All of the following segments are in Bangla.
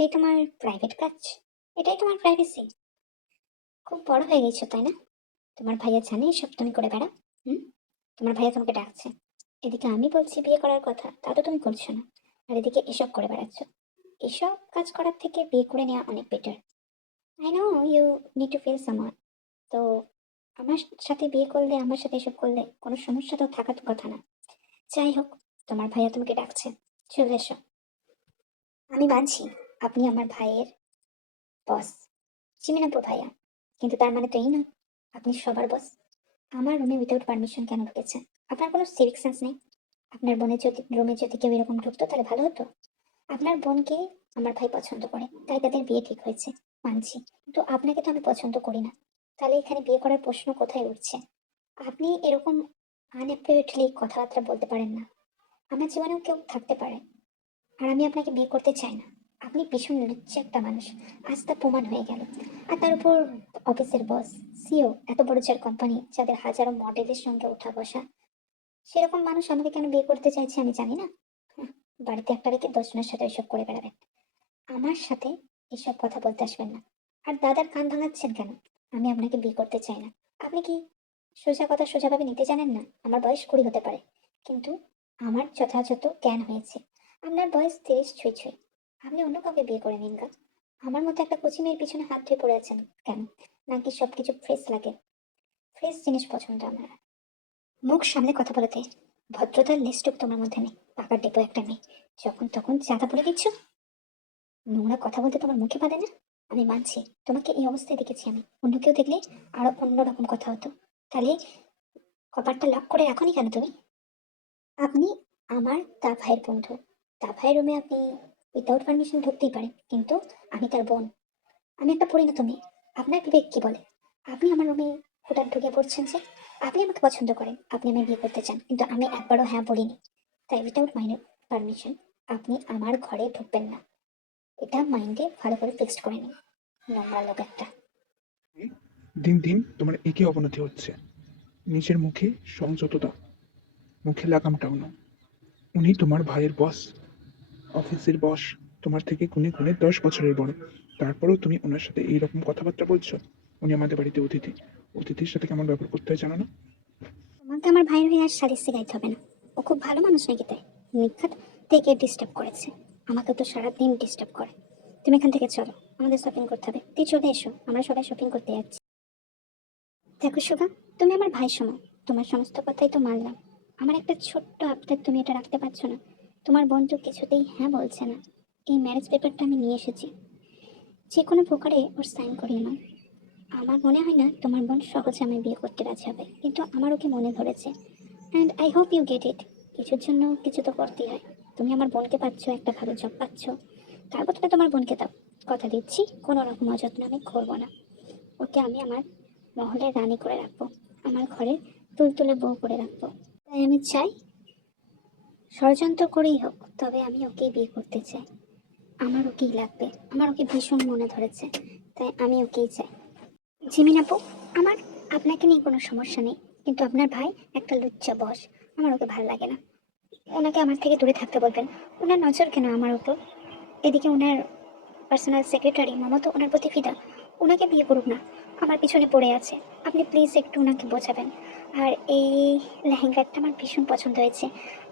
এটাই তোমার প্রাইভেট কাজ? এটাই তোমার প্রাইভেসি? খুব বড় হয়ে গেছো তাই না? তোমার ভাইয়া জানে এসব তুমি করে বেড়াও? হুম? তোমার ভাইয়া তোমাকে ডাকছে, এদিকে আমি বলছি বিয়ে করার কথা, তা তো তুমি করছো না, আর এদিকে এসব করে বেড়াচ্ছ। এসব কাজ করার থেকে বিয়ে করে নেওয়া অনেক better. I know you need to feel someone. তো আমার সাথে বিয়ে করলে, আমার সাথে এসব করলে কোনো সমস্যা তো থাকার কথা না। যাই হোক, তোমার ভাইয়া তোমাকে ডাকছে, চলে এসো। আমি মানছি আপনি আমার ভাইয়ের বস, চিমিনাপুর ভাইয়া, কিন্তু তার মানে তো এই না আপনি সবার বস। আমার রুমে উইদাউট পারমিশন কেন ঢুকেছেন? আপনার কোনো সিভিক সেন্স নেই? আপনার বোনের যদি রুমে যদি কেউ এরকম ঢুকতো তাহলে ভালো হতো। আপনার বোনকে আমার ভাই পছন্দ করে, তাই তাদের বিয়ে ঠিক হয়েছে, মানছি। কিন্তু আপনাকে তো আমি পছন্দ করি না। তাহলে এখানে বিয়ে করার প্রশ্ন কোথায় উঠছে? আপনি এরকম আনঅ্যাপ্রোপ্রিয়েটলি কথাবার্তা বলতে পারেন না। আমার জীবনেও কেউ থাকতে পারে, আর আমি আপনাকে বিয়ে করতে চাই না। আপনি ভীষণ লুচ্চে একটা মানুষ, আজ তা প্রমাণ হয়ে গেল। আর তার উপর অফিসের বস, সিও, এত বড় যার কোম্পানি, যাদের হাজারো মডেলের সঙ্গে ওঠা বসা, সেরকম মানুষ আমাকে কেন বিয়ে করতে চাইছে আমি জানি না। হুঁ, বাড়িতে একটা রেখে 10 জনের সাথে এসব করে বেড়াবেন। আমার সাথে এসব কথা বলতে আসবেন না। আর দাদার কান ভাঙাচ্ছেন কেন? আমি আপনাকে বিয়ে করতে চাই না। আপনি কি সোজা কথা সোজাভাবে নিতে জানেন না? আমার বয়স 20 হতে পারে, কিন্তু আমার যথাযথ জ্ঞান হয়েছে। আপনার বয়স 30 ছুঁই ছুঁই। আপনি অন্য কাউকে বিয়ে করে নিন গা। আমার মতো একটা কচি মেয়ের পিছনে হাত ধুয়ে পড়ে আছেন কেন? নাকি সবকিছু ফ্রেশ লাগে? ফ্রেশ জিনিস পছন্দ আমার। মুখ সামলে কথা বলতে ভদ্রতার লেশটুক তোমার মধ্যে নেই। পাকা ডেপো একটা মেয়ে, যখন তখন চাঁদা পড়ে দিচ্ছ। নোংরা কথা বলতে তোমার মুখে বাধে না? আমি মানছি তোমাকে এই অবস্থায় দেখেছি আমি, অন্য কেউ দেখলে আরো অন্যরকম কথা হতো। তাহলে কপারটা লক করে রাখোনি কেন তুমি? আপনি আমার তা ভাইয়ের বন্ধু। তা ভাইয়ের রুমে আপনি উইদাউট পারমিশন ঢুকতেই পারেন, কিন্তু আমি তার বোন। আমি একটা পরিণত মেয়ে। আপনার বিবেক কি বলে? আপনি আমার রুমে হুটার ঢুকে পড়ছেন যে? আপনি আমাকে পছন্দ করেন, আপনি আমায় বিয়ে করতে চান, কিন্তু আমি একবারও হ্যাঁ বলিনি। তাই উইদাউট মাইন্ড পারমিশন আপনি আমার ঘরে ঢুকবেন না। এটা মাইন্ডে ভালো করে ফিক্সড করে নিন। নোংরা লোক একটা। দিন দিন তোমার একই অবনতি হচ্ছে। নিজের মুখে সংযততা, মুখে লাগামটাও না। উনি তোমার ভাইয়ের বস, অফিসের বস, তোমার থেকে গুণে গুণে 10 বছরের বড়। তারপরেও তুমি ওনার সাথে এইরকম কথাবার্তা বলছো। উনি আমাদের বাড়িতে অতিথি, অতিথির সাথে কেমন ব্যবহার করতে হয় জানো না? তোমাকে আমার ভাইয়ের হয়ে আর সালিশে গাইতে হবে না। ও খুব ভালো মানুষ নাকি তাই? নিখাত থেকে ডিস্টার্ব করেছে। আমাকে তো সারাদিন ডিস্টার্ব করে। তুমি এখান থেকে চলো, আমাদের শপিং করতে হবে। তুই চলে এসো, আমরা সবাই শপিং করতে যাচ্ছি। দেখো সুগা, তুমি আমার ভাই সময়, তোমার সমস্ত কথাই তো মানলাম। আমার একটা ছোট্ট আবদার, তুমি এটা রাখতে পারছো না? তোমার বোন তো কিছুতেই হ্যাঁ বলছে না। এই ম্যারেজ পেপারটা আমি নিয়ে এসেছি, যে কোনো প্রকারে ওর সাইন করিয়ে নাও। আমার মনে হয় না তোমার বোন সহজে আমায় বিয়ে করতে রাজি হবে, কিন্তু আমার ওকে মনে ধরেছে। And I hope you get it. কিছুর জন্য কিছু তো করতেই হয়। তুমি আমার বোনকে পাচ্ছ, একটা ভালো জব পাচ্ছ, তার বদলে তোমার বোনকে দাও। কথা দিচ্ছি কোনো রকম অযত্ন আমি করবো না। ওকে আমি আমার মহলের রানী করে রাখবো, আমার ঘরে তুলতুলে বউ করে রাখবো। তাই আমি চাই, ষড়যন্ত্র করেই হোক, তবে আমি ওকেই বিয়ে করতে চাই। আমার ওকেই লাগবে, আমার ওকে ভীষণ মনে ধরেছে, তাই আমি ওকেই চাই। জিমিন আপু, আমার আপনাকে নিয়ে কোনো সমস্যা নেই, কিন্তু আপনার ভাই একটা লুচ্চা বস। আমার ওকে ভালো লাগে না। ওনাকে আমার থেকে দূরে থাকতে বলবেন। ওনার নজর কেন আমার উপর? এদিকে ওনার পার্সোনাল সেক্রেটারি মামা তো ওনার প্রতি ফিদা। ওনাকে বিয়ে করুক না, আমার পিছনে পড়ে আছে। আপনি প্লিজ একটু ওনাকে বোঝাবেন। আর এই লেহেঙ্গাটা আমার ভীষণ পছন্দ হয়েছে।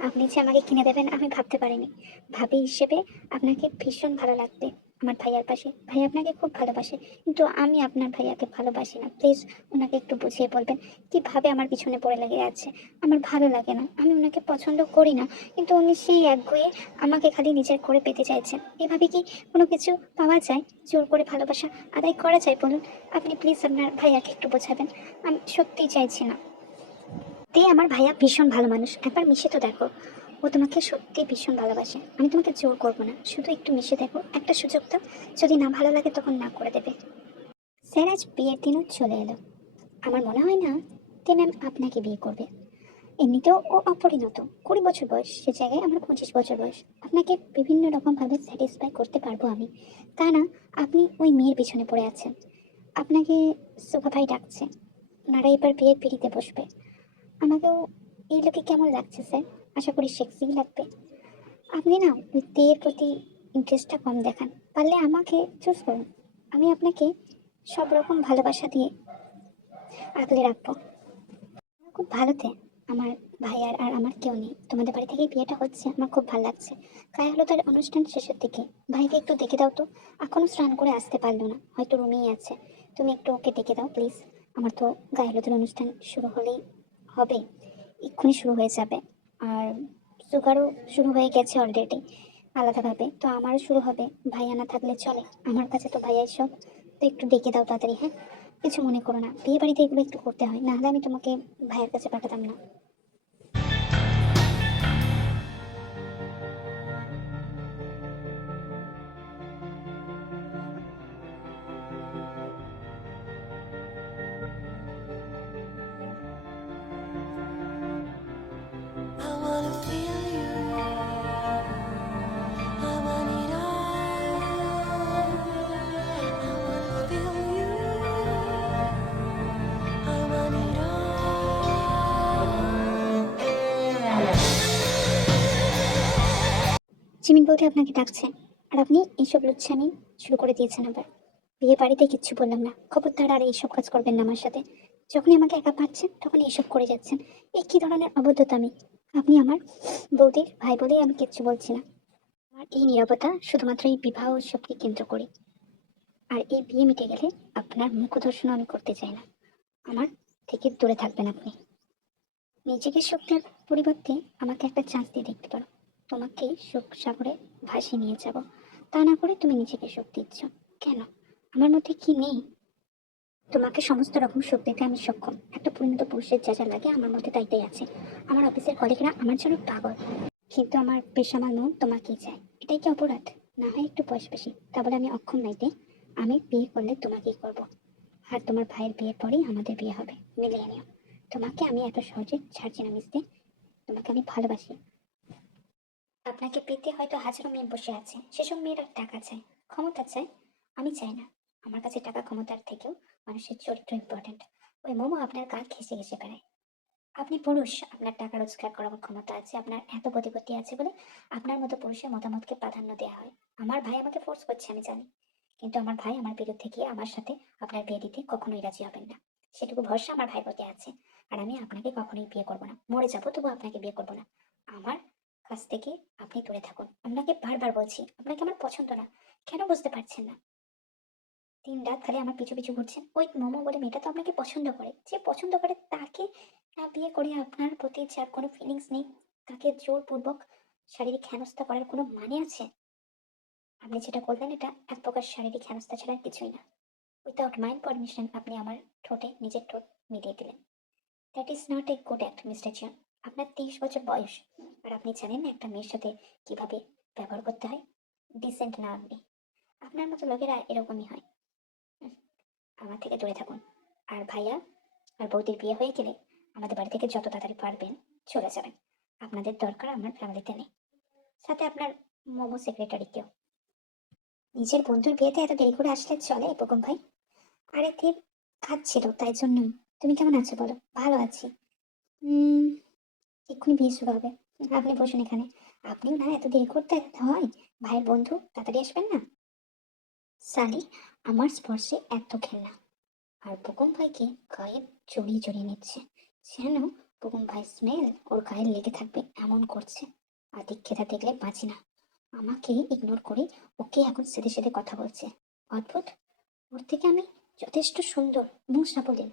আপনি যে আমাকে কিনে দেবেন আমি ভাবতে পারিনি। ভাবি হিসেবে আপনাকে ভীষণ ভালো লাগবে আমার ভাইয়ার পাশে। ভাই আপনাকে খুব ভালোবাসে, কিন্তু আমি আপনার ভাইয়াকে ভালোবাসি না। প্লিজ ওনাকে একটু বুঝিয়ে বলবেন কিভাবে আমার পিছনে পড়ে লেগে আছে। আমার ভালো লাগে না, আমি ওনাকে পছন্দ করি না, কিন্তু উনি সেই একগুঁয়ে আমাকে খালি নিজের করে পেতে চাইছেন। এভাবে কি কোনো কিছু পাওয়া যায়? জোর করে ভালোবাসা আদায় করা যায় বলুন? আপনি প্লিজ আপনার ভাইয়াকে একটু বোঝাবেন। আমি সত্যিই চাইছি না। তে আমার ভাইয়া ভীষণ ভালো মানুষ, একবার মিশে তো দেখো। ও তোমাকে সত্যি ভীষণ ভালোবাসে। আমি তোমাকে জোর করবো না, শুধু একটু মিশে দেখো, একটা সুযোগ দাও। যদি না ভালো লাগে তখন না করে দেবে। স্যার আজ বিয়ের দিনও চলে এলো। আমার মনে হয় না তে ম্যাম আপনাকে বিয়ে করবে। এমনিতেও ও অপরিণত, 20 বছর বয়স, সে জায়গায় আমার 25 বছর বয়স। আপনাকে বিভিন্ন রকম ভাবে স্যাটিসফাই করতে পারবো আমি। তা না আপনি ওই মেয়ের পিছনে পড়ে আছেন। আপনাকে সুভা ভাই ডাকছে, ওনারা এবার বিয়ের পিড়িতে বসবে। আমাকেও এই লোকে কেমন লাগছে স্যার? আশা করি সেক্সি লাগবে। আপনি না ওই তেয়ের প্রতি ইন্টারেস্টটা কম দেখান। পারলে আমাকে চুজ করুন, আমি আপনাকে সব রকম ভালোবাসা দিয়ে আগলে রাখবো। আমার খুব ভালোতে আমার ভাই আর আমার কেউ নেই, তোমাদের বাড়ি থেকে বিয়েটা হচ্ছে, আমার খুব ভালো লাগছে। গায়ে হলুদের অনুষ্ঠান শেষের দিকে ভাইকে একটু দেখে দাও তো, এখনো স্নান করে আসতে পারলো না, হয়তো রুমেই আছে। তুমি একটু ওকে ডেকে দাও প্লিজ। আমার তো গায়ে হলুদের অনুষ্ঠান শুরু হলেই হবে, এক্ষুনি শুরু হয়ে যাবে। আর সুগারও শুরু হয়ে গেছে অলরেডি আলাদাভাবে, তো আমারও শুরু হবে। ভাইয়া না থাকলে চলে, আমার কাছে তো ভাইয়াই সব। তো একটু ডেকে দাও তাড়াতাড়ি, হ্যাঁ? কিছু মনে করো না, বিয়ে বাড়িতে এগুলো একটু করতে হয়, না হলে আমি তোমাকে ভাইয়ের কাছে পাঠাতাম না। I wanna feel you. I want it all. I wanna feel you. I want it all. Jimin বৌদি আপনাকে ডাকছে, আর আপনি এইসব লুচ্ছামি শুরু করে দিয়েছেন আবার। বিয়ে বাড়িতে কিচ্ছু বললাম না, খবরদার আর এইসব কাজ করবেন না আমার সাথে। যখনই আমাকে একা পাচ্ছেন তখনই এইসব করে যাচ্ছেন। এই কি ধরনের অবদ্ধতা আমি? আপনি আমার বৌদির ভাই বলেই আমি কিচ্ছু বলছি না। আর এই নীরবতা শুধুমাত্র এই বিবাহ উৎসবকে কেন্দ্র করে। আর এই বিয়ে মিটে গেলে আপনার মুখ দর্শন আমি করতে চাই না, আমার থেকে দূরে থাকবেন আপনি। নিজেকে সুখ দেওয়ার পরিবর্তে আমাকে একটা চান্স দিয়ে দেখতে পারো, তোমাকে সুখ সাগরে ভাসিয়ে নিয়ে যাব। তা না করে তুমি নিজেকে সুখ দিচ্ছ কেন? আমার মধ্যে কি নেই? তোমাকে সমস্ত রকম সুখ দিতে আমি সক্ষম, একটা পরিণত পুরুষের যা যা লাগে আমার মধ্যে তাই তাই আছে। আমার অফিসের কলিগরা আমার জন্য পাগল, কিন্তু আমার পেশা আমার মন তোমাকেই চাই। এটাই কি অপরাধ? না হয় একটু বয়স বেশি, তা বলে আমি অক্ষম নাইতে। আমি বিয়ে করলে তোমাকেই করব, আর তোমার ভাইয়ের বিয়ের পরেই আমাদের বিয়ে হবে, মিলিয়ে নিও। তোমাকে আমি এত সহজে ছাড়ছি না মিশতে, তোমাকে আমি ভালোবাসি। আপনাকে পেতে হয়তো হাজারো মেয়ে বসে আছে, সেসব মেয়েরা টাকা চায়, ক্ষমতা চায়। আমি চাই না। আমার কাছে টাকা ক্ষমতার থেকেও মানুষের চরিত্র ইম্পর্ট্যান্ট। ওই মোমো আপনার গা ঘেঁষে ঘেঁষে বেড়ায়। আপনি পুরুষ, আপনার টাকা রোজগার করার ক্ষমতা আছে, আপনার এত প্রতিপত্তি আছে বলে আপনার মতো পুরুষের মতামতকে প্রাধান্য দেওয়া হয়। আমার ভাই আমাকে ফোর্স করছে আমি জানি, কিন্তু আমার ভাই আমার বিরুদ্ধে গিয়ে আমার সাথে আপনার বিয়ে দিতে কখনোই রাজি হবেন না। সেটুকু ভরসা আমার ভাইয়ের প্রতি আছে। আর আমি আপনাকে কখনোই বিয়ে করবো না, মরে যাবো তবু আপনাকে বিয়ে করবো না। আমার কাছ থেকে আপনি দূরে থাকুন, আপনাকে বারবার বলছি আপনাকে আমার পছন্দ না। কেন বুঝতে পারছেন না? দিন রাত খালি আমার পিছু পিছু ঘুরছেন। ওই মোমো বলে মেয়েটা তো আপনাকে পছন্দ করে, যে পছন্দ করে তাকে না বিয়ে করে আপনার প্রতি যার কোনো ফিলিংস নেই, তাকে জোরপূর্বক শারীরিক হেনস্থা করার কোনো মানে আছে? আপনি যেটা করলেন এটা এক প্রকার শারীরিক হেনস্থা ছাড়া আর কিছুই না। উইথাউট মাইন্ড পারমিশন আপনি আমার ঠোঁটে নিজের ঠোঁট মিলিয়ে দিলেন। That is not a good act mister John. আপনার 23 বছর বয়স, আর আপনি জানেন না একটা মেয়ের সাথে কিভাবে ব্যবহার করতে হয়? ডিসেন্ট না আপনি। আপনার মতো লোকেরা এরকমই হয়। হুম, আমার থেকে দূরে থাকুন। আর ভাইয়া আর বৌদির বিয়ে হয়ে গেলে আমাদের বাড়ি থেকে যত তাড়াতাড়ি পারবেন চলে যাবেন। আপনাদের দরকার আমার ফ্যামিলিতে নেই, সাথে আপনার মোমো সেক্রেটারিকেও। নিজের বন্ধুর বিয়েতে এত দেরি করে আসলে চলে এরকম ভাই? আরে ধীর, খাচ্ছিল তাই জন্যই। তুমি কেমন আছো বলো? ভালো আছি। হুম, এক্ষুনি বিয়ে শুরু হবে। আপনি বসুন এখানে। আপনিও না এত দেরি করতে হয়? ভাইয়ের বন্ধু তাড়াতাড়ি আসবেন না? সালি আমার স্পর্শে এত ঘেন্না, আর বুকুম ভাইকে গায়ে জড়িয়ে জড়িয়ে নিচ্ছে, যেন বুকুম ভাই স্মেল ওর গায়ে লেগে থাকবে এমন করছে। আর দীক্ষিতা দেখলে বাঁচি না, আমাকে ইগনোর করে ওকে এখন সেধে সেধে কথা বলছে। অদ্ভুত, ওর থেকে আমি যথেষ্ট সুন্দর এবং সাবলীল।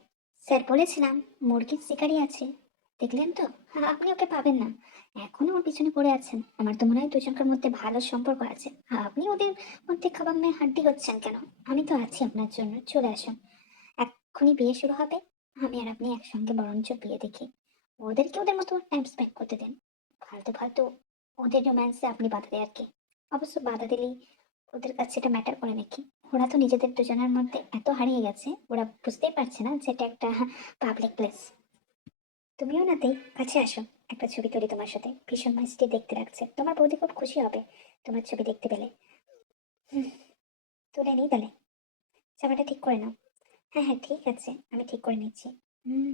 স্যার বলেছিলাম মুরগির শিকারি আছে, দেখলেন তো? আপনি ওকে পাবেন না, এখনো ওর পিছনে পড়ে আছেন। আমার তো মনে হয় দুজনকার মধ্যে ভালো সম্পর্ক আছে, আপনি ওদের মধ্যে খাবার মেয়ে হাড্ডি হচ্ছেন কেন? আমি তো আছি আপনার জন্য, চলে আসুন। এক্ষুনি বিয়ে শুরু হবে, আমি আর আপনি একসঙ্গে বরঞ্চ বিয়ে দেখি। ওদেরকে ওদের মতো টাইম স্পেন্ড করতে দেন। ফালতু ফালতু ওদের রোম্যান্সে আপনি বাধা দেয় আর কি। অবশ্য বাধা দিলেই ওদের কাছে এটা ম্যাটার করে নাকি? ওরা তো নিজেদের দুজনের মধ্যে এত হারিয়ে গেছে, ওরা বুঝতেই পারছে না যে এটা একটা পাবলিক প্লেস। তুমিও না দেই, কাছে আসো, একটা ছবি তুলি তোমার সাথে, ভীষণ মাইস্টি দেখতে লাগছে। তোমার বৌদি খুব খুশি হবে তোমার ছবি দেখতে পেলে। হুম, তুলে নিই তাহলে। জামাটা ঠিক করে নাও। হ্যাঁ হ্যাঁ ঠিক আছে, আমি ঠিক করে নিচ্ছি। হুম।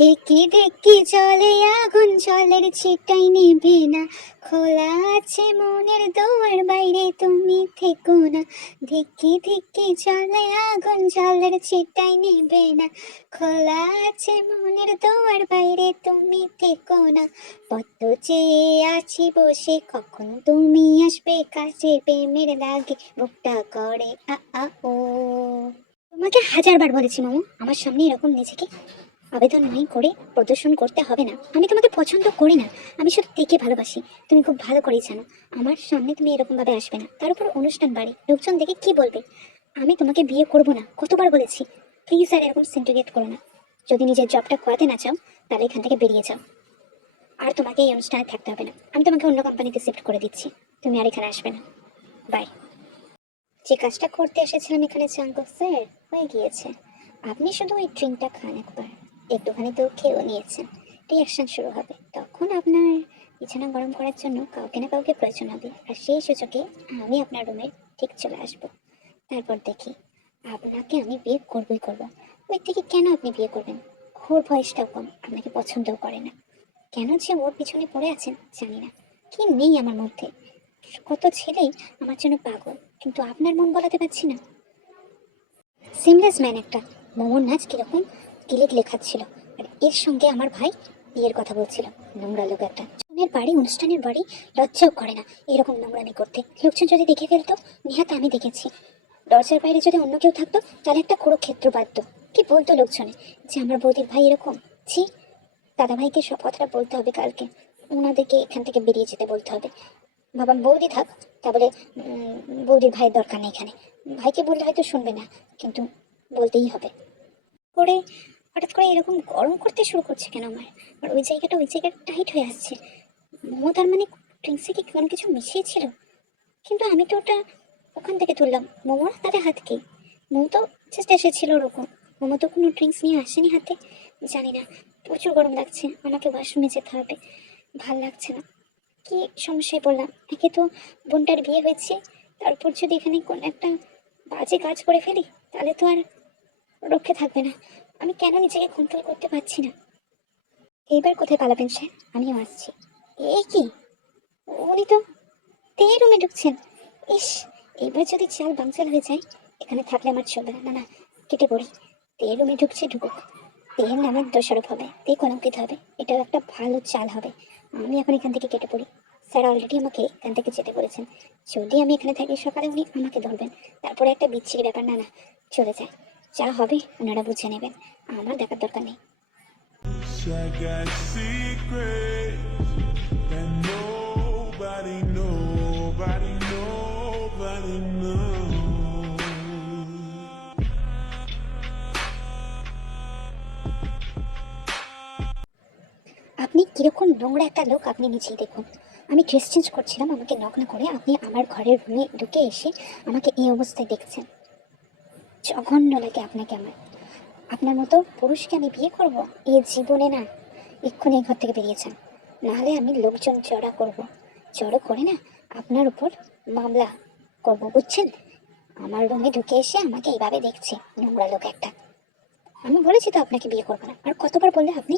দেখি দেখি জলে আগুন, জলের ছিটাই নেবে না, খোলা আছে মনের দোয়ার, বাইরে তুমি থেকো না। দেখি দেখি জলে আগুন, জলের ছিটাই নেবে না, খোলা আছে মনের দোয়ার, বাইরে তুমি থেকো না। পদ্ম চেয়ে আছি বসে, কখন তুমি আসবে কাছে, প্রেমের লাগে বুকটা করে আ আ ও। তোমাকে হাজারবার বলেছি মামু, আমার সামনে এরকম নিজেকে আবেদন নয় করে প্রদর্শন করতে হবে না। আমি তোমাকে পছন্দ করি না, আমি শুধু দেখে ভালোবাসি। তুমি খুব ভালো করেই জানো আমার সামনে তুমি এরকম ভাবে আসবে না। তার উপর অনুষ্ঠান বাড়ি, লোকজন দেখে কি বলবে। আমি তোমাকে বিয়ে করব না, কতবার বলেছি। প্লিজ আর এরকম সিন্ডিকেট করো না। যদি নিজের জবটা করাতে না চাও তাহলে এখান থেকে বেরিয়ে যাও। আর তোমাকে এই অনুষ্ঠানে থাকতে হবে না, আমি তোমাকে অন্য কোম্পানিতে শিফট করে দিচ্ছি। তুমি আর এখানে আসবে না, বাই। যে কাজটা করতে এসেছিলাম এখানে চাঙ্কু স্যার হয়ে গিয়েছে। আপনি শুধু ওই ড্রিঙ্কটা খান একবার, একটুখানি তো খেয়েও নিয়েছেন। রিয়াকশন শুরু হবে, তখন আপনার বিছানা গরম করার জন্য কাউকে না কাউকে প্রয়োজন হবে। আর সেই সুযোগে আমি আপনার রুমে ঠিক চলে আসবো। তারপর দেখি আপনাকে আমি বিয়ে করবই করবো। ওই থেকে কেন আপনি বিয়ে করবেন? ওর বয়সটাও কম, আপনাকে পছন্দও করে না। কেন যে ওর পিছনে পড়ে আছেন জানি না। কি নেই আমার মধ্যে, কত ছেলেই আমার জন্য পাগল, কিন্তু আপনার মন বলাতে পারছি না। সিমলেস ম্যান একটা। মোমোর নাচ কিরকম গিলে লেখাচ্ছিল, আর এর সঙ্গে আমার ভাই বিয়ের কথা বলছিল। নোংরা লোক একটা, জনের বাড়ি অনুষ্ঠানের বাড়ি লজ্জাও করে না এরকম নোংরামি করতে। লোকজন যদি দেখে ফেলতো, নিহাত আমি দেখেছি, দরজার বাইরে যদি অন্য কেউ থাকতো তাহলে একটা কুরুক্ষেত্র বাঁধত। কি বলতো লোকজনে যে আমার বৌদির ভাই এরকম। ছি, দাদা ভাইকে সব কথাটা বলতে হবে কালকে, ওনাদেরকে এখান থেকে বেরিয়ে যেতে বলতে হবে। বাবা বৌদি থাক, তা বলে বৌদির ভাইয়ের দরকার নেই এখানে। ভাইকে বললে হয়তো শুনবে না, কিন্তু বলতেই হবে। করে হঠাৎ করে এরকম গরম করতে শুরু করছে কেন আমার? আর ওই জায়গাটা টাইট হয়ে আসছে। মোমো তার মানে ড্রিঙ্কসে কি কোনো কিছু মিশিয়েছিল? কিন্তু আমি তো ওটা ওখান থেকে তুললাম, মোমোর তাতে হাত কি? মোমো তো জাস্ট এসেছিল ওরকম, মোমো তো কোনো ড্রিঙ্কস নিয়ে আসেনি হাতে। জানি না, প্রচুর গরম লাগছে, আমাকে ওয়াশরুমে যেতে হবে। ভাল লাগছে না। কি সমস্যায় পড়লাম? একে তো বোনটার বিয়ে হয়েছে, তারপর যদি এখানে কোনো একটা বাজে কাজ করে ফেলি তাহলে তো আর রক্ষে থাকবে না। আমি কেন নিজেকে কন্ট্রোল করতে পারছি না? এইবার কোথায় পালাবেন স্যার? আমিও আসছি। এ কি, উনি তো তেই রুমে ঢুকছেন। ইস, এইবার যদি চাল বাংচাল হয়ে যায়, এখানে থাকলে আমার চলবে না। না না, কেটে পড়ি। তে রুমে ঢুকছে ঢুকুক, তের নামে দোষারোপ হবে, তে কলঙ্কিত হবে, এটাও একটা ভালো চাল হবে। আমি এখন এখান থেকে কেটে পড়ি। স্যার অলরেডি আমাকে এখান থেকে যেতে বলেছেন। যদি আমি এখানে থাকি সকালে উনি আমাকে ধরবেন, তারপরে একটা বিচ্ছিরি ব্যাপার। না না, চলে যায়, যা হবে ওনারা বুঝে নেবেন, আমার দেখার দরকার নেই। I got secrets that nobody knows. আপনি কিরকম নোংরা একটা লোক আপনি নিজেই দেখুন। আমি ড্রেস চেঞ্জ করছিলাম, আমাকে নক না করে আপনি আমার ঘরের রুমে ঢুকে এসে আমাকে এই অবস্থায় দেখছেন। জঘন্য লাগে আপনাকে আমার। আপনার মতো পুরুষকে আমি বিয়ে করব এই জীবনে না। এক্ষুনি এই ঘর থেকে বেরিয়েছেন, নাহলে আমি লোকজন জড়ো করে না আপনার উপর মামলা করব, বুঝছেন? আমার রুমে ঢুকে এসে আমাকে এইভাবে দেখছে, নোংরা লোক একটা। আমি বলেছি তো আপনাকে বিয়ে করবো না, আর কতবার বললে আপনি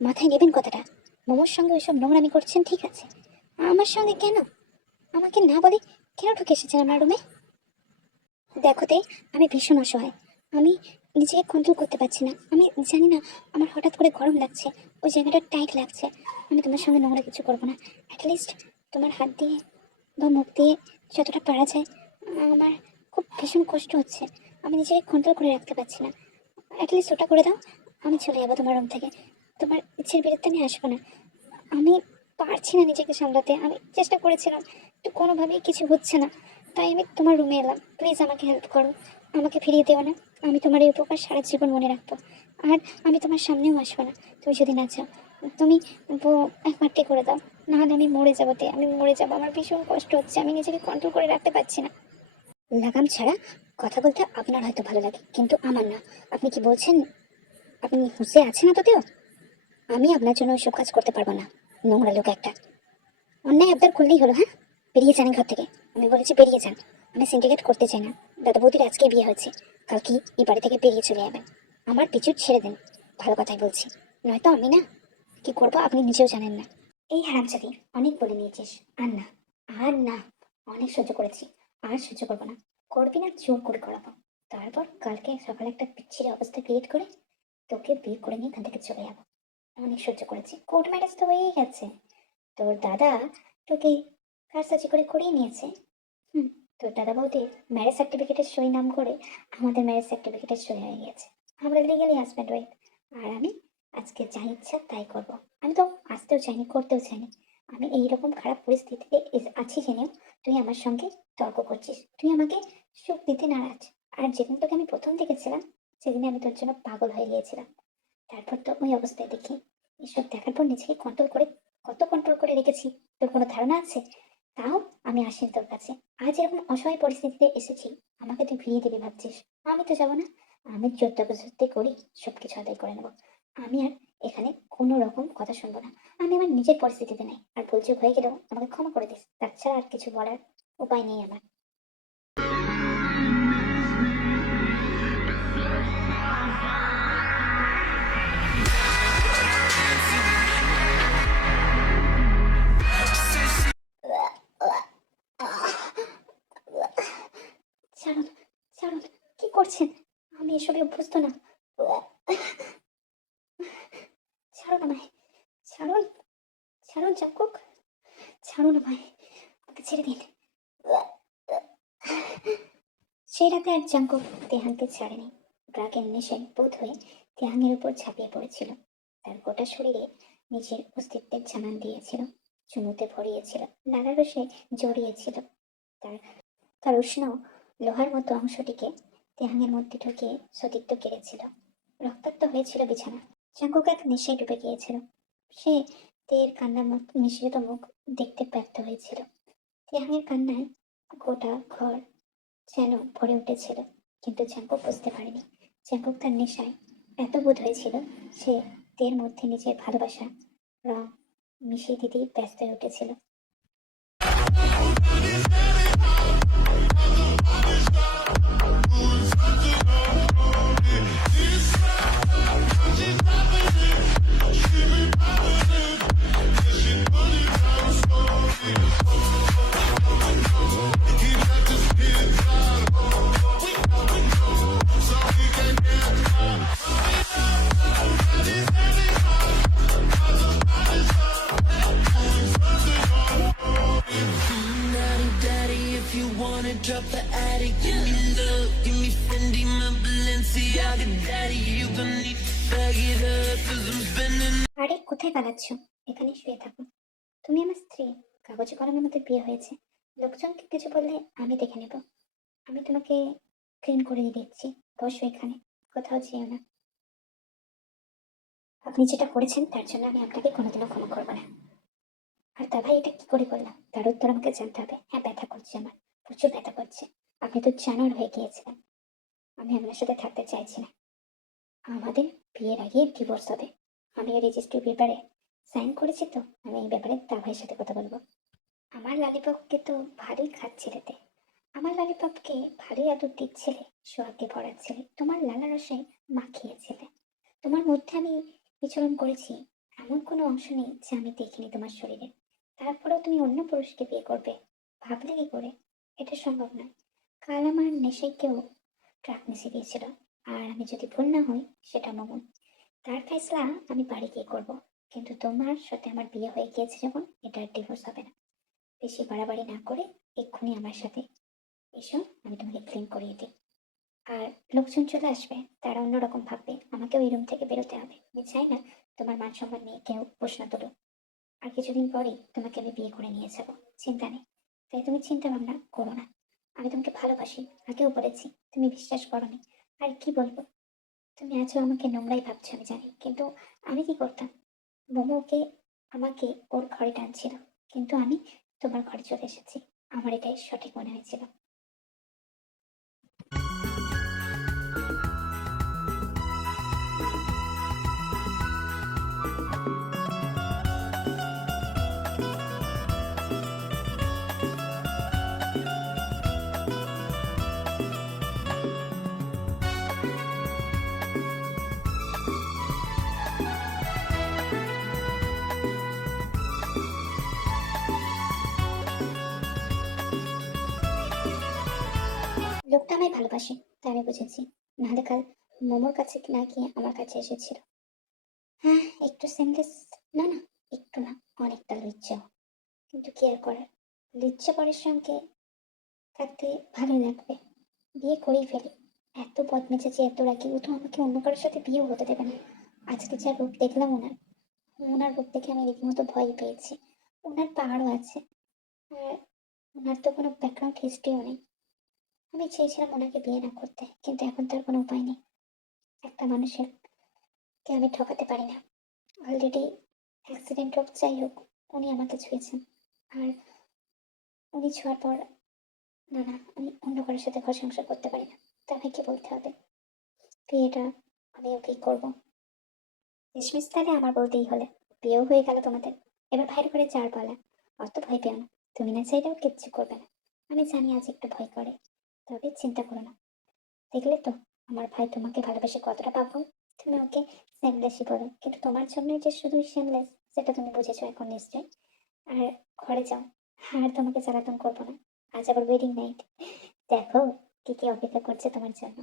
মাথায় নেবেন কথাটা? মোমোর সঙ্গে ওইসব নোংরামি করছেন, ঠিক আছে, আমার সঙ্গে কেন? আমাকে না বলে কেন ঢুকে এসেছেন আমার রুমে? দেখোতে, আমি ভীষণ অসহায়, আমি নিজেকে কন্ট্রোল করতে পারছি না। আমি জানি না, আমার হঠাৎ করে গরম লাগছে, ওই জায়গাটা টাইট লাগছে। আমি তোমার সঙ্গে নোংরা কিছু করবো না। অ্যাটলিস্ট তোমার হাত দিয়ে বা মুখ দিয়ে যতটা পারা যায়। আমার খুব ভীষণ কষ্ট হচ্ছে, আমি নিজেকে কন্ট্রোল করে রাখতে পারছি না। অ্যাটলিস্ট ওটা করে দাও, আমি চলে যাবো তোমার রুম থেকে। তোমার ইচ্ছের বিরুদ্ধে আমি আসবো না। আমি পারছি না নিজেকে সামলাতে, আমি চেষ্টা করেছিলাম, তো কোনোভাবেই কিছু হচ্ছে না। তাই আমি তোমার রুমে এলাম, প্লিজ আমাকে হেল্প করো, আমাকে ফিরিয়ে দেও না। আমি তোমার এই উপকার সারা জীবন মনে রাখবো, আর আমি তোমার সামনেও আসবো না তুমি যদি না চাও। তুমি একবারটি করে দাও, নাহলে আমি মরে যাবো। আমি মরে যাবো, আমার ভীষণ কষ্ট হচ্ছে, আমি নিজেকে কন্ট্রোল করে রাখতে পারছি না। লাগাম ছাড়া কথা বলতে আপনার হয়তো ভালো লাগে, কিন্তু আমার না। আপনি কি বলছেন? আপনি হুঁশে আছেন আদতেও? আমি আপনার জন্য ওইসব কাজ করতে পারবো না, নোংরা লোক একটা। অন্যায় আবদার করলেই হলো, হ্যাঁ? বেরিয়ে যান ঘর থেকে, আমি বলেছি বেরিয়ে যান। আমি সিন্ডিকেট করতে চাই না। দাদা বৌদির আজকে বিয়ে হয়েছে, কালকে এই বাড়ি থেকে বেরিয়ে চলে যাবেন। আমার পিছু ছেড়ে দেন, ভালো কথাই বলছি। নয়তো আমি না কি করবো আপনি নিজেও জানেন না। এই হারামজাদি, অনেক বলে নিয়েছিস। আর না, আর না, অনেক সহ্য করেছি, আর সহ্য করবো না। করবি না, জোর করে করাবো। তারপর কালকে সকালে একটা বিচ্ছিরি অবস্থা ক্রিয়েট করে তোকে বিয়ে করে নিয়ে এখান থেকে চলে যাবো। অনেক সহ্য করেছি, কোর্ট ম্যারেজ তো হয়েই গেছে। তোর দাদা তোকে কারসাজি করে করিয়ে নিয়েছে। হুম, তোর দাদা বৌদির ম্যারেজ সার্টিফিকেটের সই নাম করে আমাদের ম্যারেজ সার্টিফিকেটের সই হয়ে গেছে। আমরা লিগালি হাজব্যান্ড ওয়াইফ। আর আমি আজকে যা ইচ্ছা তাই করব। আমি তো আসতেও চাইনি, করতেও চাইনি। আমি এইরকম খারাপ পরিস্থিতিতে আছি জেনেও তুই আমার সঙ্গে তর্ক করছিস। তুই আমাকে সুখ দিতে নারাজ। আর যেদিন তোকে আমি প্রথম দেখেছিলাম সেদিনে আমি তোর জন্য পাগল হয়ে গিয়েছিলাম। তারপর তো ওই অবস্থায় দেখি, এসব দেখার পর নিজেকে কন্ট্রোল করে রেখেছি তোর কোনো ধারণা আছে? তাও আমি আসিনি তোর কাছে। আজ এরকম অসহায় পরিস্থিতিতে এসেছি, আমাকে তুই ফিরিয়ে দিবি ভাবছিস? আমি তো যাবো না। আমি জোর জবরদস্তি করি সবকিছু আদায় করে নেবো। আমি আর এখানে কোনো রকম কথা শুনবো না। আমি আমার নিজের পরিস্থিতিতে নাই, আর ভুল চুক হয়ে গেলেও আমাকে ক্ষমা করে দিস। তাছাড়া আর কিছু বলার উপায় নেই আমার। ছাড়ুন, ছাড়ুন, কি করছেন? আমি এসবে অভ্যস্ত না। ছাড়ুন আমায়, ছাড়ুন, ছাড়ুন জাঙ্কুক, ছাড়ুন আমায়, আমাকে ছেড়ে দিন। সেই রাতে আর জাঙ্কুক তেহানকে ছাড়েনি। ড্রাগের নেশায় বোধ হয়ে তেহানের উপর ঝাঁপিয়ে পড়েছিল। তার গোটা শরীরে নিজের অস্তিত্বের জানান দিয়েছিল, চুমুতে ভরিয়েছিল, নানা রসে জড়িয়েছিল। তার তার উষ্ণ লোহার মতো অংশটিকে তেহাঙের মধ্যে ঢুকিয়ে সতীত্ব কেড়েছিল। রক্তাক্ত হয়েছিল বিছানা। জাঙ্কুক এক নেশায় ডুবে গিয়েছিল। সে তের কান্নার মিশ্রিত মুখ দেখতে ব্যর্থ হয়েছিল। তেহাঙের কান্নায় গোটা ঘর যেন ভরে উঠেছিল, কিন্তু জাঙ্কুক বুঝতে পারেনি। জাঙ্কুক তার নেশায় এত বোধ হয়েছিল, সে তের মধ্যে নিজের ভালোবাসা রং মিশিয়ে দিতেই ব্যস্ত হয়ে উঠেছিল। Daddy, daddy, if you wanna drop the attic, give me love, give me Fendi, my Balenciaga, daddy, you gonna need to bag it up, 'cause I'm spending. আরে কোথায় পালাচ্ছ? এখানে শুয়ে থাকো। তুমি আমার স্ত্রী, কাগজে কলমের মধ্যে বিয়ে হয়েছে। লোকজনকে কিছু বললে আমি দেখে নেব। আমি তোমাকে ক্লিন করে দিয়ে দিচ্ছি। বসো এখানে, কোথাও যেও না। আপনি যেটা করেছেন তার জন্য আমি আপনাকে কোনোদিনও ক্ষমা করবো না। আর তা ভাই, এটা কি করে করলাম তার উত্তর আমাকে জানতে হবে। হ্যাঁ, ব্যথা করছে, আমার প্রচুর ব্যথা করছে। আপনি তো জানোয়ার হয়ে গিয়েছিলেন। আমি আপনার সাথে থাকতে চাইছি না। আমাদের বিয়ের আগে ডিভোর্স হবে। আমি এই রেজিস্ট্রি পেপারে সাইন করেছি, তো আমি এই ব্যাপারে তা ভাইয়ের সাথে কথা বলবো। আমার লালিপপকে তো ভালোই খাচ্ছিলে তে। আমার লালিপপকে ভালোই আদর দিচ্ছিলে, সোহাগকে পড়াচ্ছিলে, তোমার লালা রসে মাখিয়েছিলে। তোমার মধ্যে আমি বিচরণ করেছি, এমন কোনো অংশ নেই যে আমি দেখিনি তোমার শরীরে। তারপরেও তুমি অন্য পুরুষকে বিয়ে করবে, ভাবলে কি করে? এটা সম্ভব নয়। কাল আমার নেশায় কেউ ট্রাক মিশিয়ে দিয়েছিল, আর আমি যদি ভুল না হই সেটা মমন। তার ফেসলা আমি বাড়ি গিয়ে করবো। কিন্তু তোমার সাথে আমার বিয়ে হয়ে গিয়েছে যখন, এটা আর ডিভোর্স হবে না। বেশি বাড়াবাড়ি না করে এক্ষুনি আমার সাথে এসো, আমি তোমাকে ক্লিন করিয়ে দিই। আর লোকজন চলে আসবে, তারা অন্যরকম ভাববে, আমাকেও এই রুম থেকে বেরোতে হবে। আমি চাই না তোমার মান সম্মান নিয়ে কেউ প্রশ্ন তুলুক। আর কিছুদিন পরেই তোমাকে আমি বিয়ে করে নিয়ে যাবো, চিন্তা নেই। তাই তুমি চিন্তা ভাবনা করো না। আমি তোমাকে ভালোবাসি, আগেও বলেছি, তুমি বিশ্বাস করোনি। আর কি বলবো, তুমি আজও আমাকে নোংরাই ভাবছো আমি জানি, কিন্তু আমি কি করতাম? মোমোকে আমাকে ওর ঘরে টানছিল, কিন্তু আমি তোমার ঘরে চলে এসেছি। আমার এটাই সঠিক মনে হয়েছিল। আমায় ভালোবাসে, তাই আমি বুঝেছি। নাহলে কাল মোমোর কাছে না গিয়ে আমার কাছে এসেছিল। হ্যাঁ, একটু সেমলেস, না না, একটু না, অনেকটা লজ্জাও। কিন্তু কি আর করার, লজ্জা পরের সঙ্গে থাকতে ভালো লাগবে। বিয়ে করেই ফেলি। এত বদমেজাজি, এত রাগি, ও তো আমাকে অন্য কারোর সাথে বিয়েও হতে দেবে না। আজকে যা রূপ দেখলাম ওনার, ওনার রূপ দেখে আমি রীতিমতো ভয় পেয়েছি। ওনার পাহাড়ও আছে, আর ওনার তো কোনো ব্যাকগ্রাউন্ড হিস্ট্রিও নেই। আমি চেয়েছিলাম ওনাকে বিয়ে না করতে, কিন্তু এখন তার কোনো উপায় নেই। একটা মানুষের কে আমি ঠকাতে পারি না। অলরেডি অ্যাক্সিডেন্ট হোক যাই হোক, উনি আমাকে ছুঁয়েছেন। আর উনি ছোঁয়ার পর, না না, আমি অন্য কারোর সাথে ঘর সংসার করতে পারি না। তা আমাকে বলতে হবে বিয়েটা আমি ওকেই করবো। শেষমেশ তাহলে আমার বলতেই হলে বিয়েও হয়ে গেল তোমাদের। এবার ভাইয়ের করে যার পালা। অত ভয় পেও না, তুমি না চাইলেও কিচ্ছু করবে না। আমি জানি আজ একটু ভয় করে, তবে চিন্তা করো না। দেখলে তো আমার ভাই তোমাকে ভালোবেসে কতটা পাবো। তুমি ওকে সেমলেসই বলো, কিন্তু তোমার জন্যই যে শুধু সেমলেস, সেটা তুমি বুঝেছো এখন নিশ্চয়ই। আর ঘরে যাও, আর তোমাকে জ্বালাতন করবো না। আজ আবার ওয়েডিং নাইট, দেখো কি কি অপেক্ষা করছে তোমার জন্য।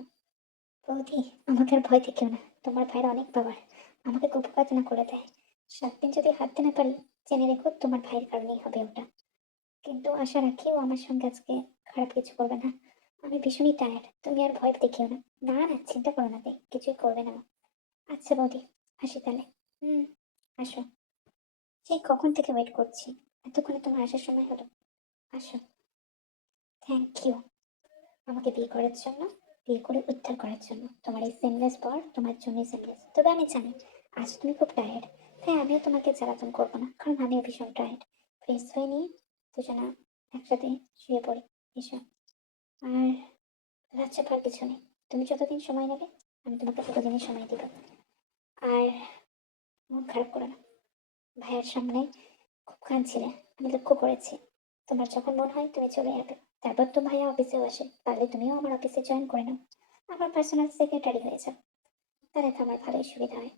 বৌদি, আমাকে আর ভয় দেখিও না, তোমার ভাইয়ের অনেক পাওয়ার, আমাকে কুপকাত না করে দেয়। 7 দিন যদি হাঁটতে না পারি, জেনে রেখো তোমার ভাইয়ের কারণেই হবে ওটা। কিন্তু আশা রাখি ও আমার সঙ্গে আজকে খারাপ কিছু করবে না। আমি ভীষণই টায়ার্ড, তুমি আর ভয় দেখিও না। না না, চিন্তা করো না, তাই কিছুই করবে না ও। আচ্ছা বৌদি, আসি তাহলে। হুম, আসো। সেই কখন থেকে ওয়েট করছি, এতক্ষণে তোমার আসার সময় হলো। আসো। থ্যাংক ইউ আমাকে বিয়ে করার জন্য, বিয়ে করে উদ্ধার করার জন্য। তোমার এই সেমলেস বর তোমার জন্যই সেমলেস। তবে আমি জানি আজ তুমি খুব টায়ার্ড, তাই আমিও তোমাকে জ্বালাতন করবো না, কারণ আমিও ভীষণ টায়ার্ড। ফ্রেশ হয়ে নিয়ে দুজনা একসাথে শুয়ে পড়ি। এসো। আর রাত চাপার কিছু নেই, তুমি যতদিন সময় নেবে আমি তোমাকে ততদিনই সময় দিব। আর মন খারাপ করো না, ভাইয়ের সামনে খুব কাঁদছিলে, আমি লক্ষ্য করেছি। তোমার যখন মন হয় তুমি চলে যাবে, তারপর তো ভাইয়া অফিসেও আসে, পারলে তুমিও আমার অফিসে জয়েন করে নাও, আমার পার্সোনাল সেক্রেটারি হয়ে যাও। তাহলে তো আমার ভালোই সুবিধা হয়।